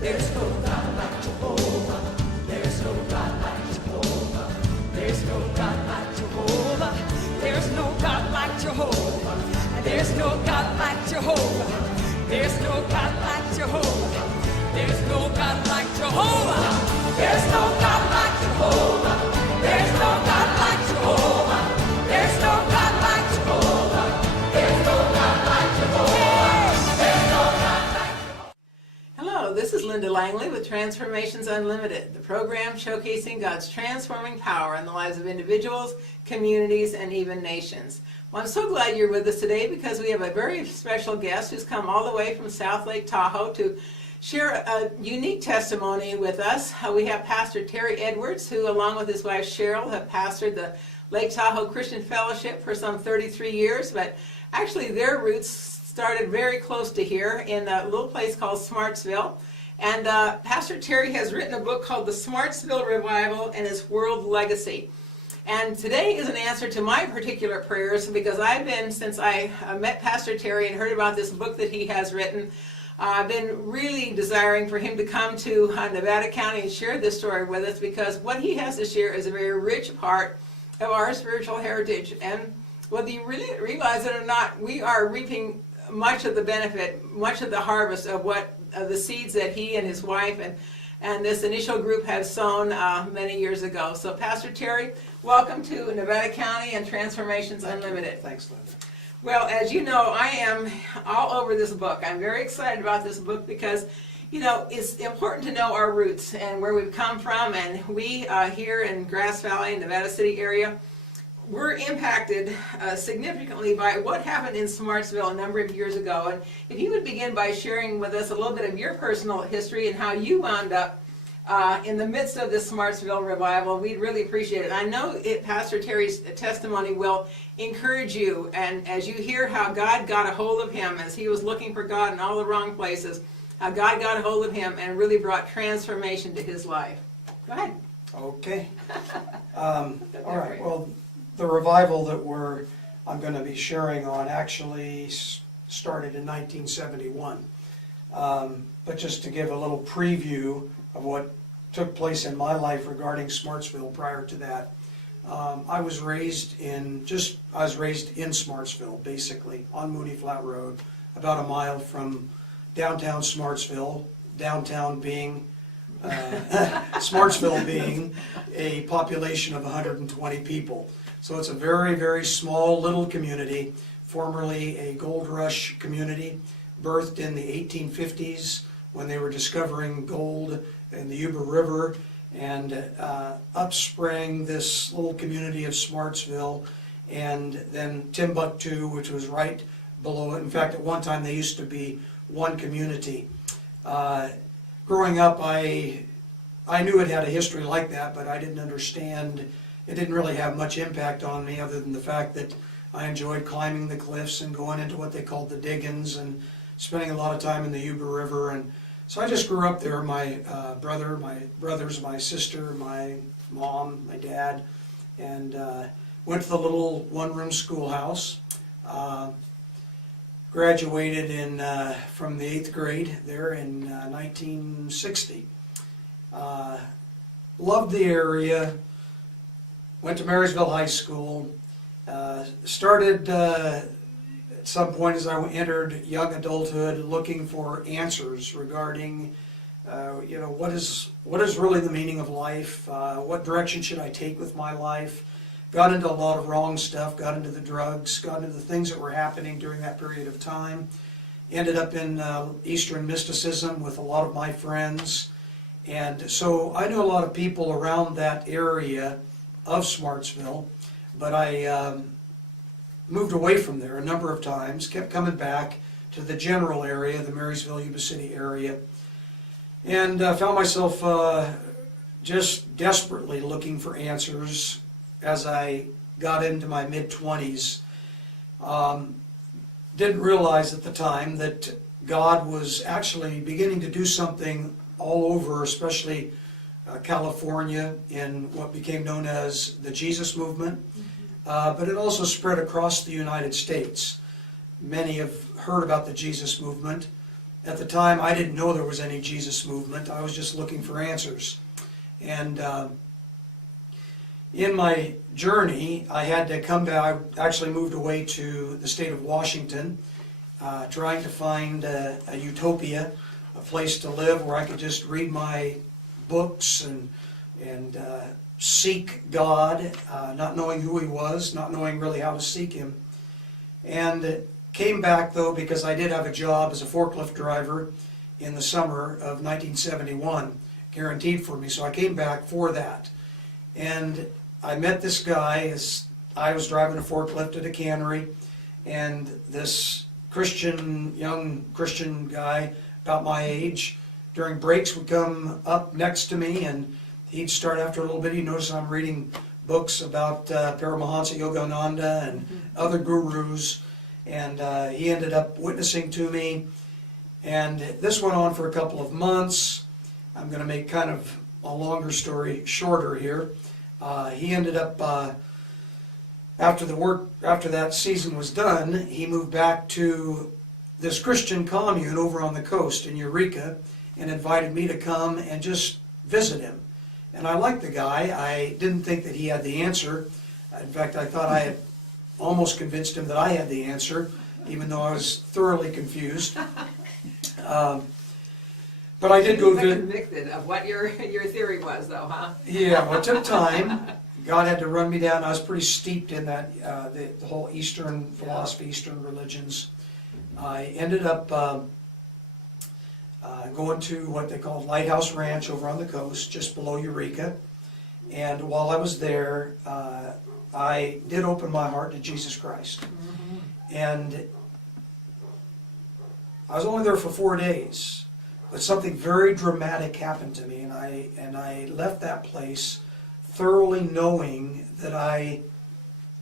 There's no God like Jehovah. There's no God like Jehovah. There's no God like Jehovah. There's no God like Jehovah. There's no God like Jehovah. There's no God like Jehovah. There's no God like Jehovah. There's no God like Jehovah. There's no God like Jehovah. There's no God like Jehovah. There's no God like Jehovah. There's no God like Jehovah. Hello, this is Linda Langley with Transformations Unlimited, the program showcasing God's transforming power in the lives of individuals, communities, and even nations. Well, I'm so glad you're with us today because we have a very special guest who's come all the way from South Lake Tahoe to share a unique testimony with us. We have Pastor Terry Edwards, who along with his wife Cheryl have pastored the Lake Tahoe Christian Fellowship for some 33 years, but actually their roots started very close to here in a little place called Smartsville. And Pastor Terry has written a book called The Smartsville Revival and Its World Legacy. And today is an answer to my particular prayers because I've been, since I met Pastor Terry and heard about this book that he has written, I've been really desiring for him to come to Nevada County and share this story with us because what he has to share is a very rich part of our spiritual heritage. And whether you really realize it or not, we are reaping much of the benefit, much of the harvest of the seeds that he and his wife and this initial group have sown many years ago. So Pastor Terry, welcome to Nevada County and Transformations Unlimited. Thanks, Linda. Well, as you know, I am all over this book. I'm very excited about this book because, you know, it's important to know our roots and where we've come from. And we here in Grass Valley, Nevada City area, we're impacted significantly by what happened in Smartsville a number of years ago. And if you would begin by sharing with us a little bit of your personal history and how you wound up in the midst of this Smartsville revival, we'd really appreciate it. I know Pastor Terry's testimony will encourage you, and as you hear how God got a hold of him as he was looking for God in all the wrong places, how God got a hold of him and really brought transformation to his life. Go ahead. Okay. All right. Well, the revival that I'm going to be sharing on actually started in 1971. But just to give a little preview of what took place in my life regarding Smartsville prior to that, I was raised in Smartsville, basically, on Mooney Flat Road, about a mile from downtown Smartsville, downtown being, Smartsville being a population of 120 people. So it's a very, very small little community, formerly a gold rush community, birthed in the 1850s when they were discovering gold in the Yuba River, and up sprang this little community of Smartsville, and then Timbuktu, which was right below it. In fact, at one time they used to be one community. Growing up, I knew it had a history like that, but I didn't understand. It didn't really have much impact on me other than the fact that I enjoyed climbing the cliffs and going into what they called the diggings and spending a lot of time in the Yuba River. And so I just grew up there. My brothers, my sister, my mom, my dad, and went to the little one-room schoolhouse. Graduated from the 8th grade there in 1960. Loved the area. Went to Marysville High School. Started at some point as I entered young adulthood looking for answers regarding, what is really the meaning of life? What direction should I take with my life? Got into a lot of wrong stuff, got into the drugs, got into the things that were happening during that period of time. Ended up in Eastern mysticism with a lot of my friends. And so I knew a lot of people around that area of Smartsville, but I moved away from there a number of times, kept coming back to the general area, the Marysville, Yuba City area, and found myself just desperately looking for answers as I got into my mid-20s. Didn't realize at the time that God was actually beginning to do something all over, especially California, in what became known as the Jesus movement, but it also spread across the United States. Many have heard about the Jesus movement, At the time, I didn't know there was any Jesus movement. I was just looking for answers. And in my journey, I had to come back. I actually moved away to the state of Washington, trying to find a utopia, a place to live where I could just read my books and seek God, not knowing who He was, not knowing really how to seek Him. And came back, though, because I did have a job as a forklift driver in the summer of 1971, guaranteed for me, so I came back for that. And I met this guy as I was driving a forklift at a cannery, and this young Christian guy, about my age, during breaks would come up next to me, and he'd start after a little bit. He'd notice I'm reading books about Paramahansa Yogananda and other gurus, and he ended up witnessing to me. And this went on for a couple of months. I'm going to make kind of a longer story shorter here. He ended up, after that season was done, he moved back to this Christian commune over on the coast in Eureka and invited me to come and just visit him. And I liked the guy. I didn't think that he had the answer. In fact, I thought I had almost convinced him that I had the answer, even though I was thoroughly confused. But I did go to... convicted of what your theory was, though, huh? Yeah, well, it took time. God had to run me down. I was pretty steeped in that, the whole Eastern philosophy, Eastern religions. I ended up going to what they called Lighthouse Ranch over on the coast, just below Eureka. And while I was there, I did open my heart to Jesus Christ. And I was only there for 4 days, but something very dramatic happened to me, and I left that place thoroughly knowing that I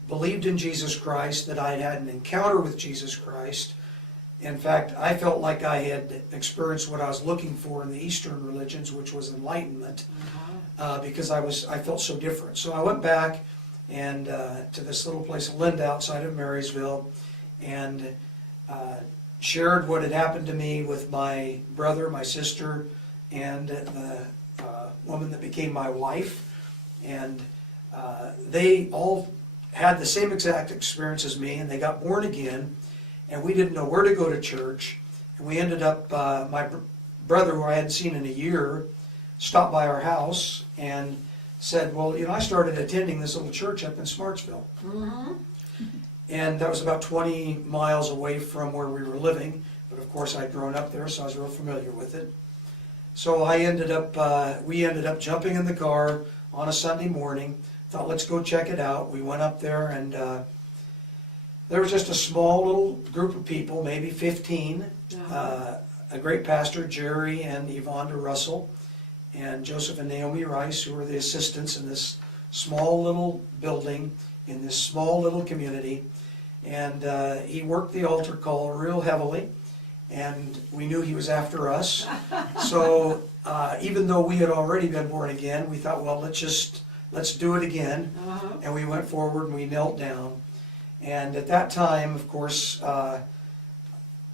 believed in Jesus Christ, that I had an encounter with Jesus Christ. In fact, I felt like I had experienced what I was looking for in the Eastern religions, which was enlightenment, because I felt so different. So I went back and to this little place in Linda outside of Marysville, and shared what had happened to me with my brother, my sister, and the woman that became my wife. And they all had the same exact experience as me, and they got born again, and we didn't know where to go to church. And we ended up, my brother, who I hadn't seen in a year, stopped by our house and said, well, I started attending this little church up in Smartsville. And that was about 20 miles away from where we were living, but of course I'd grown up there, so I was real familiar with it. So we ended up jumping in the car on a Sunday morning, thought let's go check it out. We went up there, and there was just a small little group of people, maybe 15, a great pastor, Jerry and Yvonne Russell, and Joseph and Naomi Rice, who were the assistants in this small little building, in this small little community. And he worked the altar call real heavily, and we knew he was after us. So even though we had already been born again, we thought, well, let's do it again. And we went forward and we knelt down. And at that time, of course,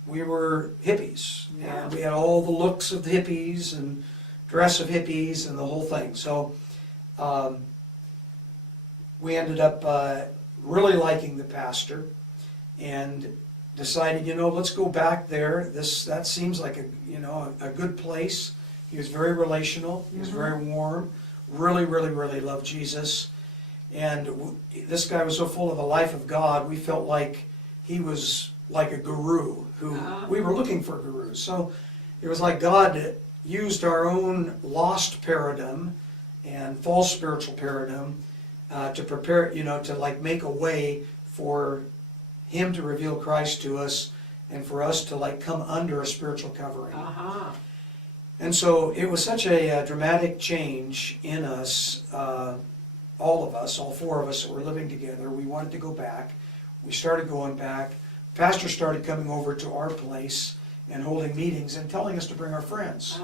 we were hippies. And we had all the looks of the hippies and dress of hippies and the whole thing. So we ended up really liking the pastor and decided, let's go back there. That seems like a good place. He was very relational. He was very warm. Really, really, really loved Jesus. And this guy was so full of the life of God, we felt like he was like a guru who we were looking for gurus. So it was like God used our own lost paradigm and false spiritual paradigm to prepare, to make a way for Him to reveal Christ to us and for us to come under a spiritual covering. And so it was such a dramatic change in us, all of us, all four of us that were living together. We wanted to go back. We started going back. Pastor started coming over to our place and holding meetings and telling us to bring our friends.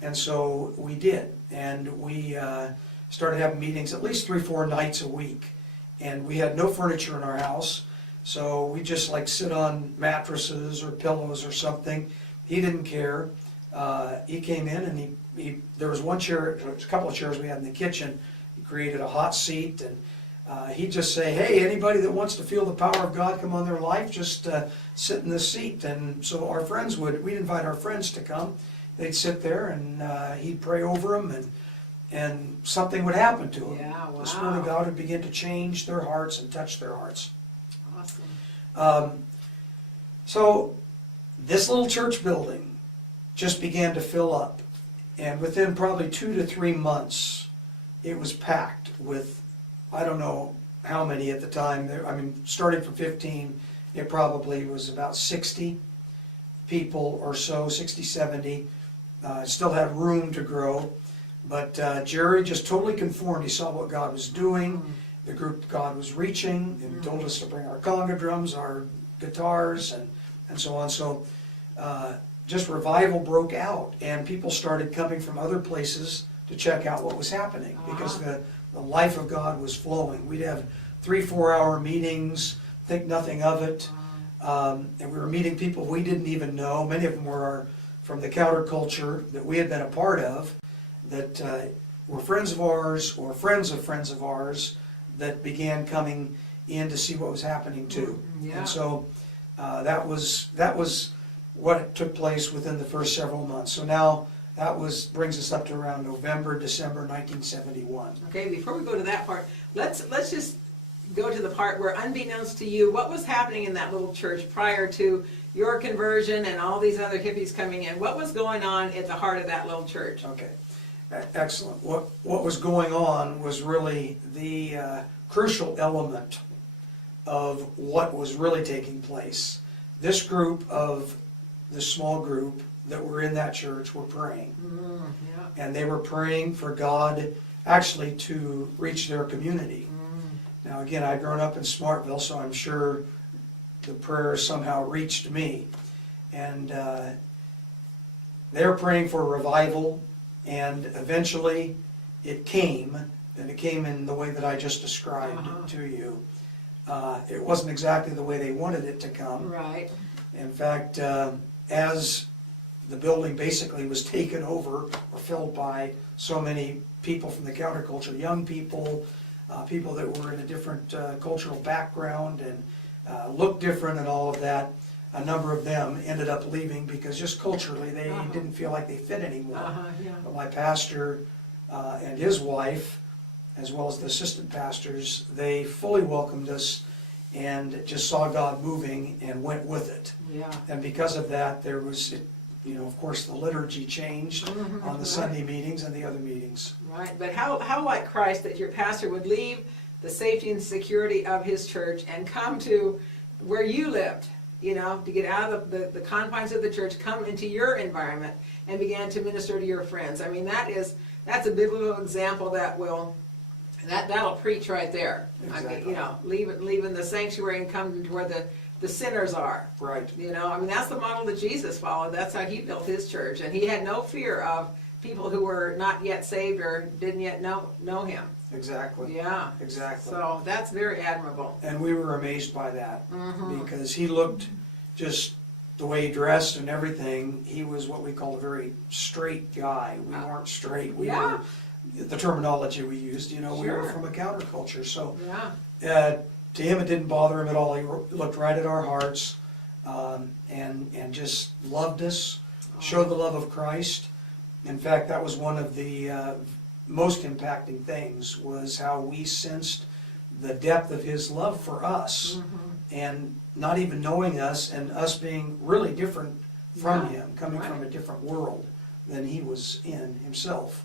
And so we did. And we started having meetings at least 3-4 nights a week. And we had no furniture in our house. So we just sit on mattresses or pillows or something He didn't care. He came in and there was one chair, a couple of chairs we had in the kitchen. He created a hot seat, and he'd just say, hey, anybody that wants to feel the power of God come on their life, just sit in this seat. And so our friends we'd invite our friends to come. They'd sit there, and he'd pray over them, and something would happen to them. Yeah, wow. The Spirit of God would begin to change their hearts and touch their hearts. Awesome. So this little church building just began to fill up. And within probably 2 to 3 months, it was packed with, I don't know how many at the time. Starting from 15, it probably was about 60 people or so, 60, 70. Still had room to grow. But Jerry just totally conformed. He saw what God was doing, the group God was reaching, and told us to bring our conga drums, our guitars, and so on. So just revival broke out, and people started coming from other places to check out what was happening, because the life of God was flowing. We'd have 3-4 hour meetings, think nothing of it, and we were meeting people we didn't even know. Many of them were from the counterculture that we had been a part of, that were friends of ours or friends of ours that began coming in to see what was happening too. Yeah. And so that was what took place within the first several months. So now that brings us up to around November, December 1971. Okay, before we go to that part, let's just go to the part where, unbeknownst to you, what was happening in that little church prior to your conversion and all these other hippies coming in? What was going on at the heart of that little church? Okay, excellent. What was going on was really the crucial element of what was really taking place. This group of the small group that were in that church were praying. Yeah. And they were praying for God actually to reach their community. Now again, I'd grown up in Smartsville, so I'm sure the prayer somehow reached me. And they were praying for revival, and eventually it came, and it came in the way that I just described to you. It wasn't exactly the way they wanted it to come. Right. In fact, as the building basically was taken over or filled by so many people from the counterculture, young people, people that were in a different cultural background and looked different and all of that, a number of them ended up leaving because just culturally they didn't feel like they fit anymore. Yeah. But my pastor and his wife, as well as the assistant pastors, they fully welcomed us and just saw God moving and went with it. Yeah. And because of that, there was, of course, the liturgy changed on the Sunday meetings and the other meetings. Right, but how like Christ that your pastor would leave the safety and security of his church and come to where you lived, to get out of the confines of the church, come into your environment and began to minister to your friends. I mean, that's a biblical example that'll preach right there. Exactly. I mean, leaving the sanctuary and coming to where the sinners are. Right. I mean, that's the model that Jesus followed. That's how he built his church. And he had no fear of people who were not yet saved or didn't yet know him. Exactly. Yeah. Exactly. So that's very admirable. And we were amazed by that because he looked just the way he dressed and everything. He was what we call a very straight guy. We weren't straight. We were, the terminology we used, we were from a counterculture. So to him it didn't bother him at all. He looked right at our hearts and just loved us, showed the love of Christ. In fact, that was one of the most impacting things, was how we sensed the depth of his love for us, and not even knowing us, and us being really different from him, coming from a different world than he was in himself.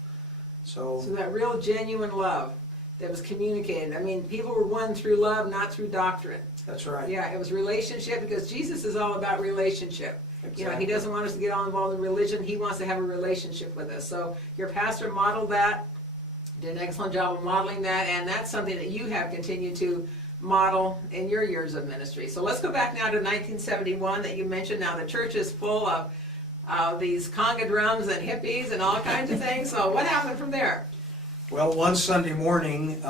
So that real genuine love that was communicated. I mean, people were won through love, not through doctrine. that's right. Yeah, it was relationship, because Jesus is all about relationship. Exactly. He doesn't want us to get all involved in religion. He wants to have a relationship with us. So your pastor modeled that, did an excellent job of modeling that, and that's something that you have continued to model in your years of ministry. So let's go back now to 1971 that you mentioned. Now the church is full of these conga drums and hippies and all kinds of things. So what happened from there? Well, one Sunday morning,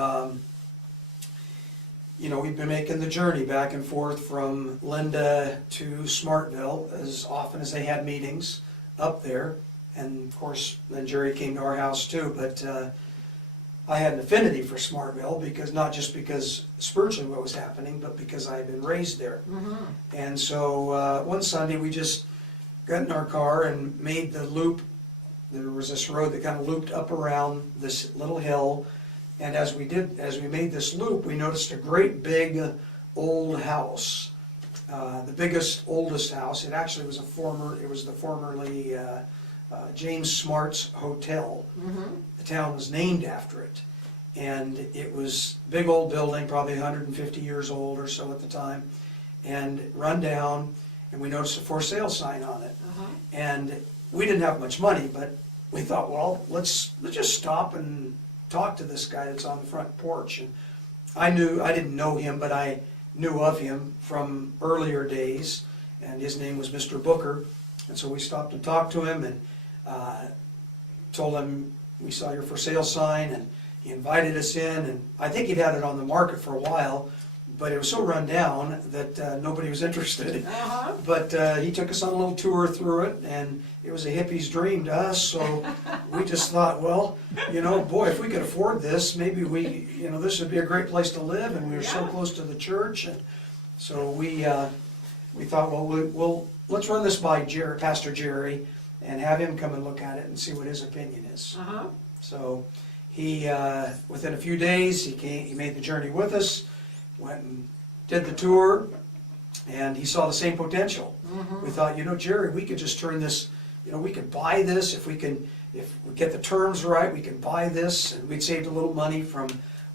we've been making the journey back and forth from Linda to Smartsville as often as they had meetings up there. And of course, then Jerry came to our house too, but I had an affinity for Smartsville because, not just because spiritually what was happening, but because I had been raised there. And so one Sunday we just got in our car and made the loop. There was this road that kind of looped up around this little hill. And as we made this loop, we noticed a great big old house. The biggest, oldest house. It actually was the formerly James Smart's Hotel. The town was named after it. And it was a big old building, probably 150 years old or so at the time, and run down, and we noticed a for sale sign on it. And we didn't have much money, but we thought, well, let's just stop and talk to this guy that's on the front porch. And I didn't know him, but I knew of him from earlier days, and his name was Mr. Booker. And so we stopped and talked to him and told him we saw your for sale sign, and he invited us in. And I think he'd had it on the market for a while, but it was so run down that nobody was interested. But he took us on a little tour through it, and it was a hippie's dream to us. So we just thought, well, boy, if we could afford this, maybe this would be a great place to live, and we were so close to the church. And so we thought, well, let's run this by Pastor Jerry and have him come and look at it and see what his opinion is. So he, within a few days, he made the journey with us, went and did the tour, and he saw the same potential. We thought, Jerry, we could just turn this, we could buy this if we get the terms right, we can buy this, and we'd saved a little money from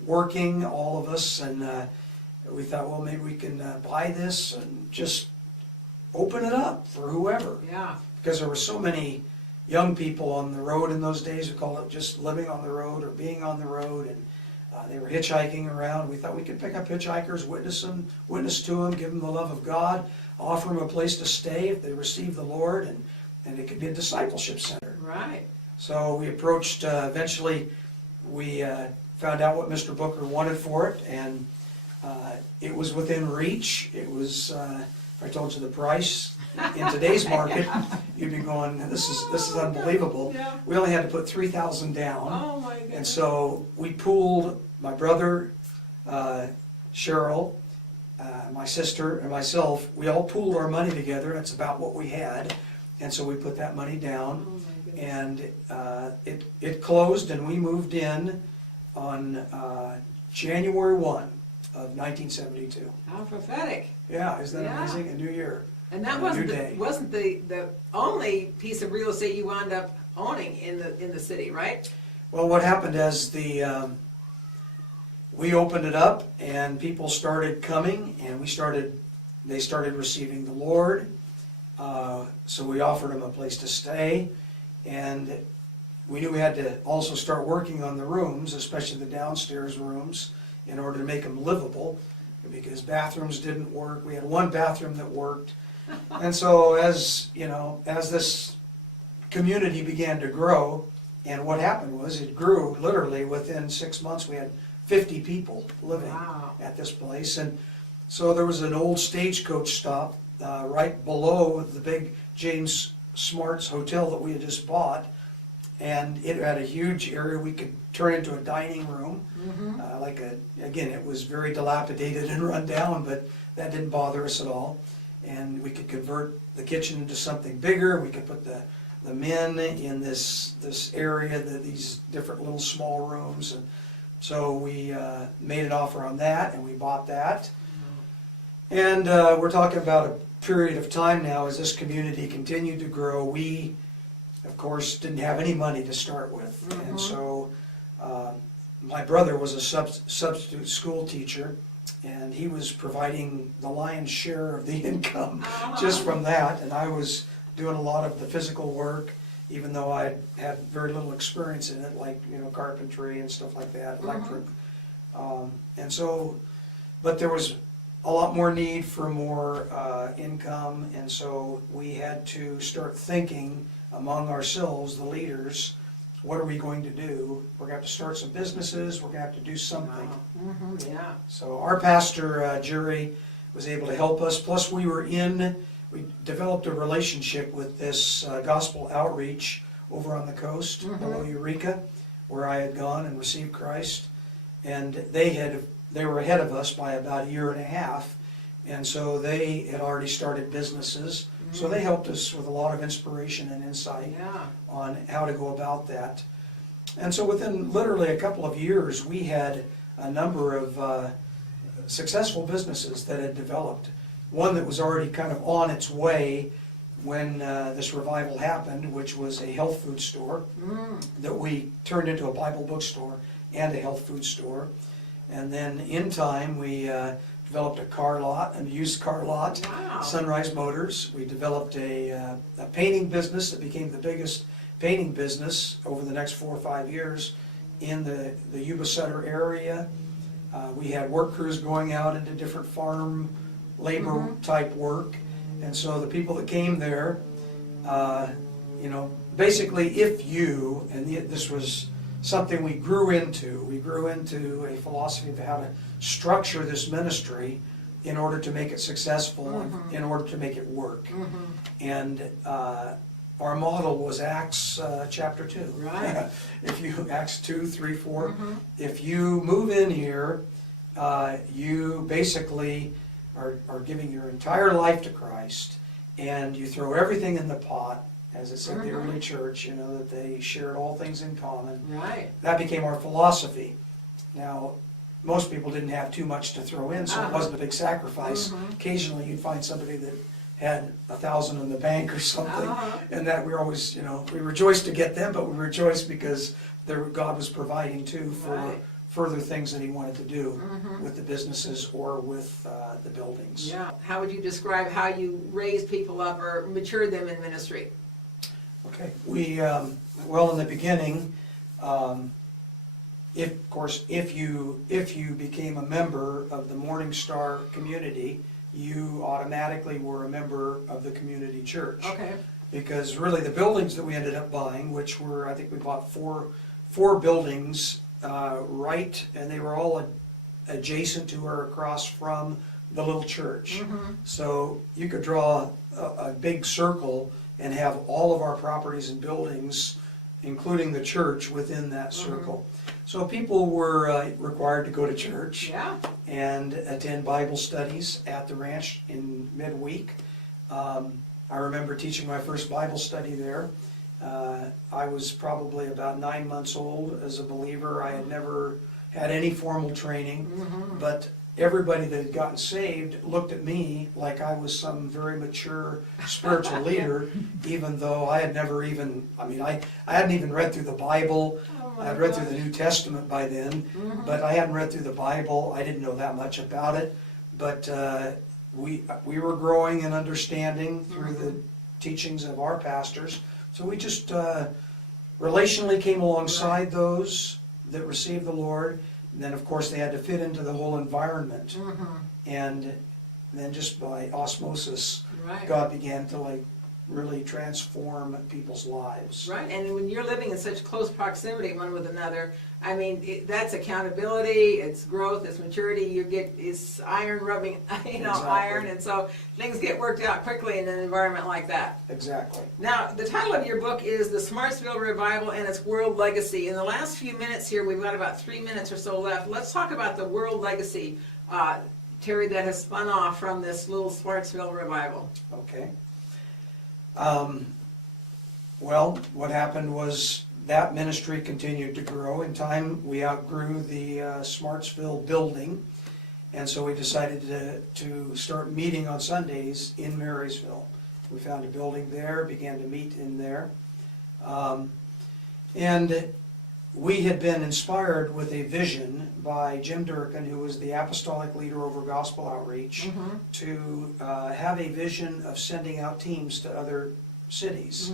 working, all of us, and we thought, well, maybe we can buy this and just open it up for whoever. Because there were so many young people on the road in those days. We called it just living on the road or being on the road, and they were hitchhiking around. We thought we could pick up hitchhikers, witness to them, give them the love of God, offer them a place to stay if they receive the Lord, and it could be a discipleship center. So we approached, eventually we found out what Mr. Booker wanted for it, and it was within reach. It was, if I told you the price in today's market, you'd be going, this is unbelievable. We only had to put $3,000 down. My goodness. And so we pooled, my brother, Cheryl, my sister, and myself, we all pooled our money together. That's about what we had. And so we put that money down. And it closed, and we moved in on January 1 of 1972. How prophetic. Yeah, isn't that amazing? A new year. And that wasn't the only piece of real estate you wound up owning in the city, right? Well, what happened as we opened it up, and people started coming, and they started receiving the Lord. So we offered them a place to stay, and we knew we had to also start working on the rooms, especially the downstairs rooms, in order to make them livable, because bathrooms didn't work. We had one bathroom that worked. And so as this community began to grow, and what happened was it grew literally within 6 months. We had 50 people living at this place. And so there was an old stagecoach stop right below the big James Smart's Hotel that we had just bought. And it had a huge area we could turn into a dining room. Again, it was very dilapidated and run down, but that didn't bother us at all. And we could convert the kitchen into something bigger. We could put the men in this area, these different little small rooms. And so we made an offer on that, and we bought that. And we're talking about a period of time now as this community continued to grow. We, of course, didn't have any money to start with. And so my brother was a substitute school teacher, and he was providing the lion's share of the income just from that. And I was doing a lot of the physical work, even though I had very little experience in it, like carpentry and stuff like that, electric. And so, but there was a lot more need for more income, and so we had to start thinking among ourselves, the leaders, what are we going to do? We're gonna have to start some businesses, we're gonna have to do something. Wow. Yeah. So our pastor, Jerry, was able to help us, plus we developed a relationship with this gospel outreach over on the coast, below Eureka, where I had gone and received Christ. And they were ahead of us by about a year and a half, and so they had already started businesses. So they helped us with a lot of inspiration and insight Yeah. on how to go about that. And so within literally a couple of years, we had a number of successful businesses that had developed. One that was already kind of on its way when this revival happened, which was a health food store that we turned into a Bible bookstore and a health food store. And then in time, we developed a car lot, a used car lot, Wow. Sunrise Motors. We developed a painting business that became the biggest painting business over the next 4 or 5 years in the Yuba Sutter area. We had work crews going out into different farm labor type work. And so the people that came there, basically this was something we grew into a philosophy of how to structure this ministry in order to make it successful, and in order to make it work. And our model was Acts chapter 2. Right. Acts 2, 3, 4. If you move in here, you basically are giving your entire life to Christ, and you throw everything in the pot, as it said the early church, that they shared all things in common. Right. That became our philosophy. Now, most people didn't have too much to throw in, so it wasn't a big sacrifice. Occasionally, you'd find somebody that had $1,000 in the bank or something, and that we always, we rejoiced to get them, but we rejoiced because God was providing too for Right. further things that He wanted to do with the businesses or with the buildings. Yeah. How would you describe how you raised people up or matured them in ministry? Okay, we, well, in the beginning, if you became a member of the Morning Star community, you automatically were a member of the community church. Okay. Because really the buildings that we ended up buying, which were, I think we bought four buildings, and they were all adjacent to or across from the little church. So you could draw a big circle and have all of our properties and buildings, including the church, within that circle. So people were required to go to church Yeah. and attend Bible studies at the ranch in midweek. I remember teaching my first Bible study there. I was probably about 9 months old as a believer. I had never had any formal training, but everybody that had gotten saved looked at me like I was some very mature spiritual leader, even though I had never even, I hadn't even read through the Bible. I had read through the New Testament by then, but I hadn't read through the Bible. I didn't know that much about it, but we were growing in understanding through the teachings of our pastors. So we just relationally came alongside those that received the Lord. And then, of course, they had to fit into the whole environment. And then just by osmosis, Right. God began to really transform people's lives. Right, and when you're living in such close proximity one with another, that's accountability, it's growth, it's maturity, it's iron rubbing, Exactly. iron, and so things get worked out quickly in an environment like that. Exactly. Now, the title of your book is The Smartsville Revival and Its World Legacy. In the last few minutes here, we've got about 3 minutes or so left. Let's talk about the world legacy, Terry, that has spun off from this little Smartsville revival. Okay. Well, what happened was that ministry continued to grow. In time, we outgrew the Smartsville building, and so we decided to start meeting on Sundays in Marysville. We found a building there, began to meet in there. And we had been inspired with a vision by Jim Durkin, who was the apostolic leader over gospel outreach, to have a vision of sending out teams to other cities.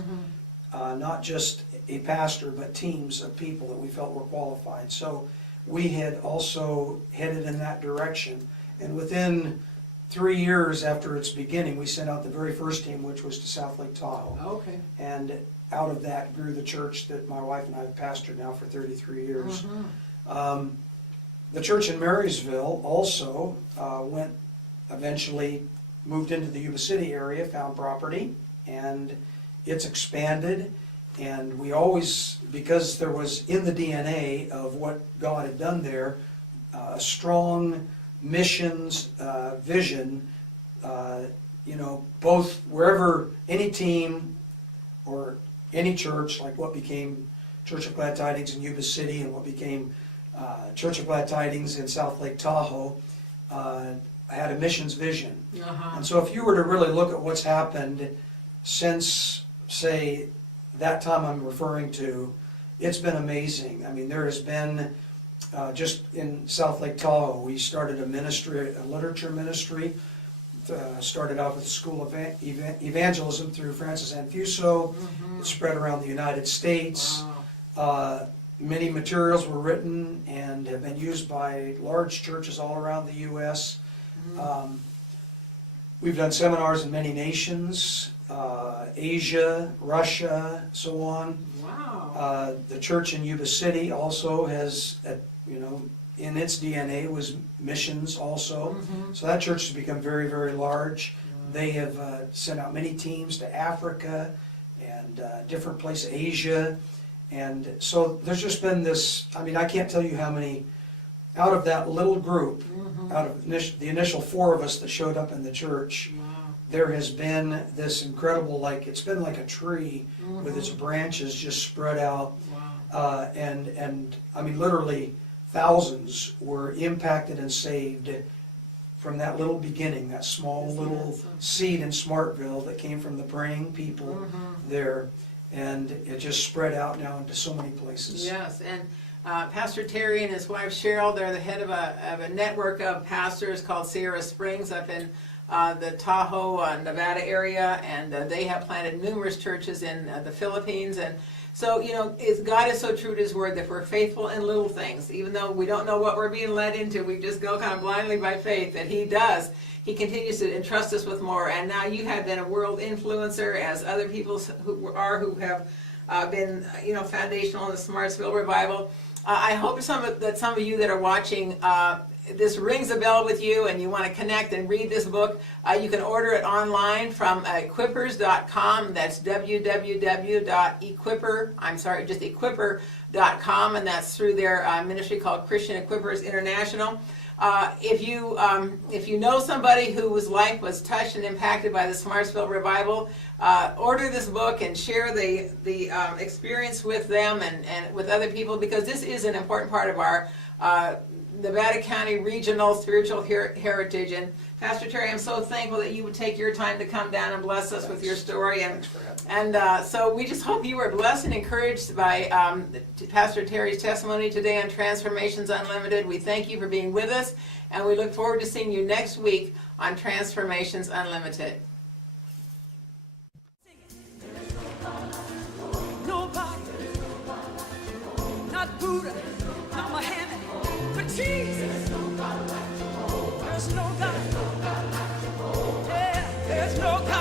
Not just a pastor, but teams of people that we felt were qualified. So we had also headed in that direction. And within 3 years after its beginning, we sent out the very first team, which was to South Lake Tahoe. Okay. And out of that grew the church that my wife and I have pastored now for 33 years. The church in Marysville also eventually moved into the Yuba City area, found property, and it's expanded. And we always, because there was in the DNA of what God had done there, a strong missions vision, both wherever any team or any church, like what became Church of Glad Tidings in Yuba City and what became Church of Glad Tidings in South Lake Tahoe, had a missions vision. And so if you were to really look at what's happened since, say, that time I'm referring to, it's been amazing. I mean, there has been, just in South Lake Tahoe, we started a ministry, a literature ministry. Started off with the School of Evangelism through Francis Anfuso. It spread around the United States. Many materials were written and have been used by large churches all around the U.S. We've done seminars in many nations, Asia, Russia, so on. Wow. The church in Yuba City also has, in its DNA was missions also. So that church has become very, very large. They have sent out many teams to Africa and different places, Asia. And so there's just been this, I can't tell you how many, out of that little group, out of the initial 4 of us that showed up in the church, there has been this incredible, it's been like a tree with its branches just spread out. And literally thousands were impacted and saved from that little beginning, that small little seed in Smartsville that came from the praying people there. And it just spread out now into so many places. Yes, and Pastor Terry and his wife Cheryl, they're the head of a network of pastors called Sierra Springs up in the Tahoe, Nevada area, and they have planted numerous churches in the Philippines. And so, God is so true to His word that we're faithful in little things. Even though we don't know what we're being led into, we just go kind of blindly by faith, that He does. He continues to entrust us with more. And now you have been a world influencer, as other people who have been, foundational in the Smartsville revival. I hope that some of you that are watching, this rings a bell with you and you want to connect and read this book. You can order it online from equippers.com. That's equipper.com, and that's through their ministry called Christian Equippers International. If you know somebody whose life was touched and impacted by the Smartsville revival, order this book and share the experience with them and with other people, because this is an important part of our Nevada County regional spiritual heritage. And Pastor Terry, I'm so thankful that you would take your time to come down and bless us with your story. And so we just hope you were blessed and encouraged by Pastor Terry's testimony today on Transformations Unlimited. We thank you for being with us, and we look forward to seeing you next week on Transformations Unlimited. Nobody, not Buddha, not Muhammad, but Jesus. There's no God. Yeah, there's no God.